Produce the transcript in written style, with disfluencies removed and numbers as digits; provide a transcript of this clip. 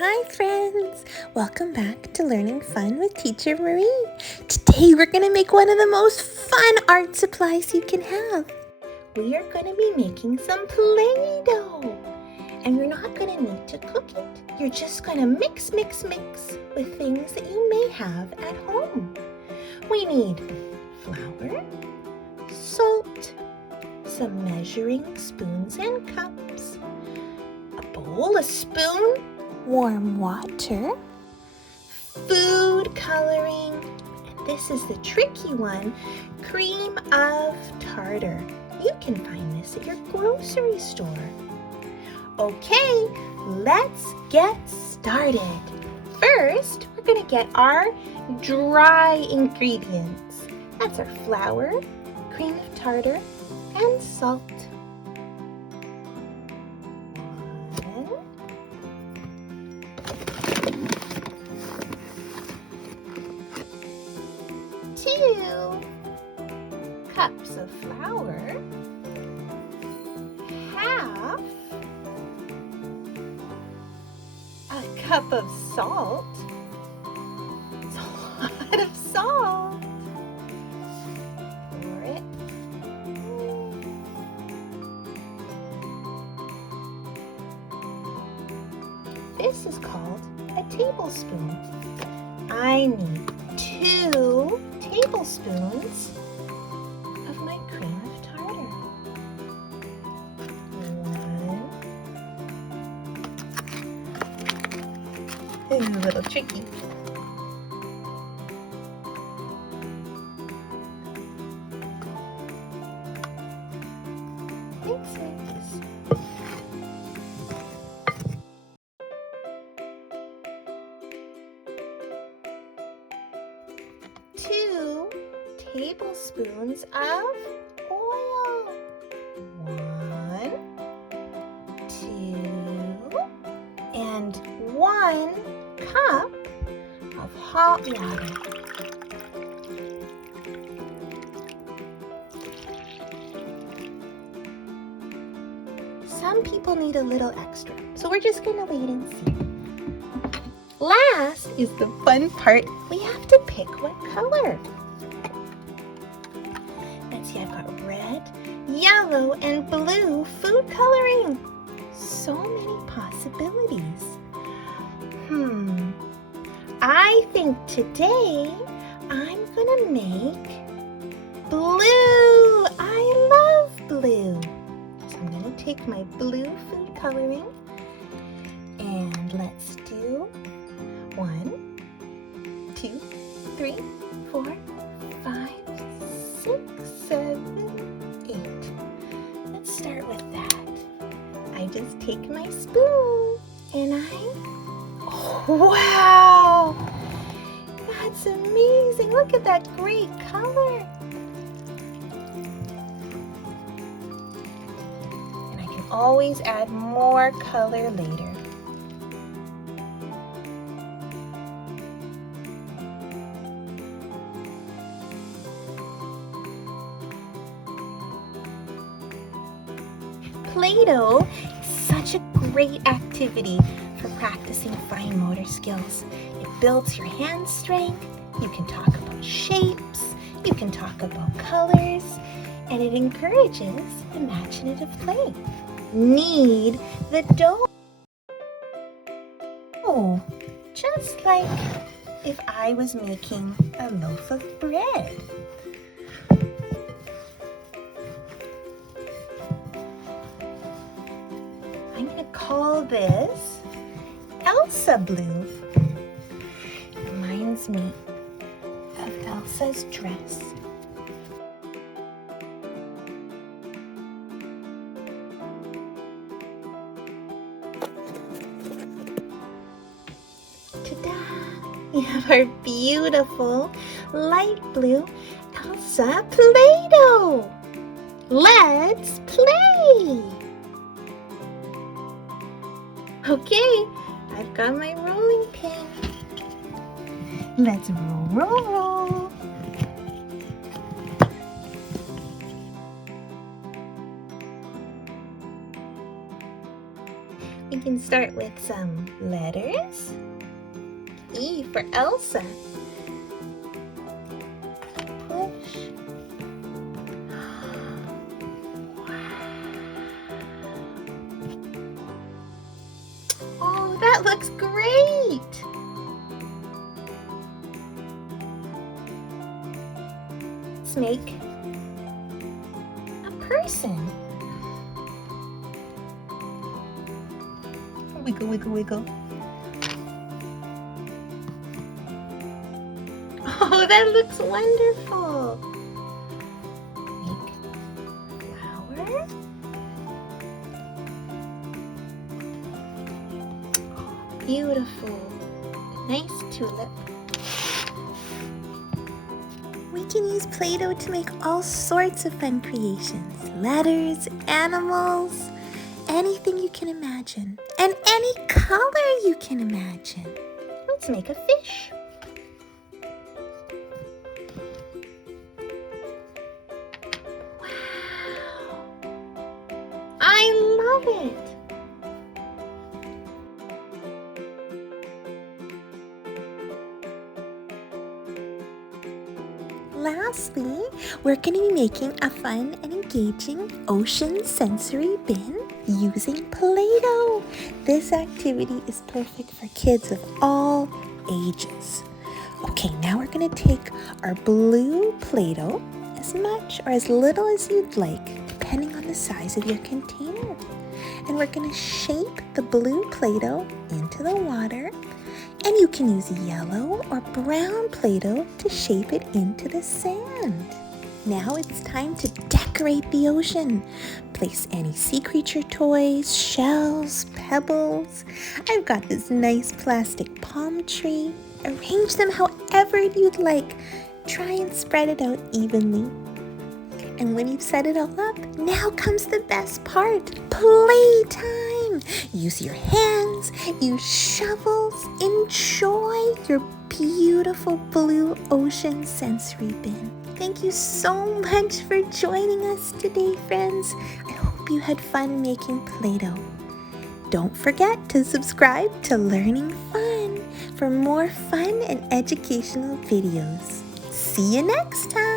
Hi friends! Welcome back to Learning Fun with Teacher Marie. Today we're going to make one of the most fun art supplies you can have. We are going to be making some Play-Doh. And you're not going to need to cook it. You're just going to mix with things that you may have at home. We need flour, salt, some measuring spoons and cups, a bowl, a spoon, warm water, food coloring, and this is the tricky one, cream of tartar. You can find this at your grocery store. Okay, let's get started. First, we're going to get our dry ingredients. That's our flour, cream of tartar, and salt. 2 cups of flour, half a cup of salt. It's a lot of salt. Pour it. This is called a tablespoon. I need 2 tablespoons of my cream of tartar. 1. It's a little tricky. Mix. 2 tablespoons of oil. 1, 2, and 1 cup of hot water. Some people need a little extra, so we're just gonna wait and see. Last is the fun part. We have to pick what color. Let's see, I've got red, yellow, and blue food coloring. So many possibilities. I think today I'm gonna make blue. I love blue. So I'm gonna take my blue food coloring and let's do 1, 2, 3, 4, 5, 6, 7, 8. Let's start with that. I just take my spoon and wow! That's amazing. Look at that great color. And I can always add more color later. Play-Doh is such a great activity for practicing fine motor skills. It builds your hand strength, you can talk about shapes, you can talk about colors, and it encourages imaginative play. Knead the dough. Just like if I was making a loaf of bread. I'm going to call this Elsa Blue. It reminds me of Elsa's dress. Ta-da! We have our beautiful light blue Elsa Play-Doh. Let's play! Okay, I've got my rolling pin. Let's roll. We We can start with some letters. E for Elsa. Push. Oh, that looks great! Let's make a person. Wiggle, wiggle, wiggle. Oh, that looks wonderful. Make flower. Oh, beautiful. A nice tulip. We can use Play-Doh to make all sorts of fun creations. Letters, animals, anything you can imagine. And any color you can imagine. Let's make a fish. Wow! I love it! Lastly, we're going to be making a fun and engaging ocean sensory bin using Play-Doh. This activity is perfect for kids of all ages. Okay, now we're going to take our blue Play-Doh, as much or as little as you'd like, depending on the size of your container. And we're going to shape the blue Play-Doh into the water. And you can use yellow or brown Play-Doh to shape it into the sand. Now it's time to decorate the ocean. Place any sea creature toys, shells, pebbles. I've got this nice plastic palm tree. Arrange them however you'd like. Try and spread it out evenly. And when you've set it all up, now comes the best part, playtime. Use your hands, use shovels, enjoy your beautiful blue ocean sensory bin. Thank you so much for joining us today, friends. I hope you had fun making Play-Doh. Don't forget to subscribe to Learning Fun for more fun and educational videos. See you next time.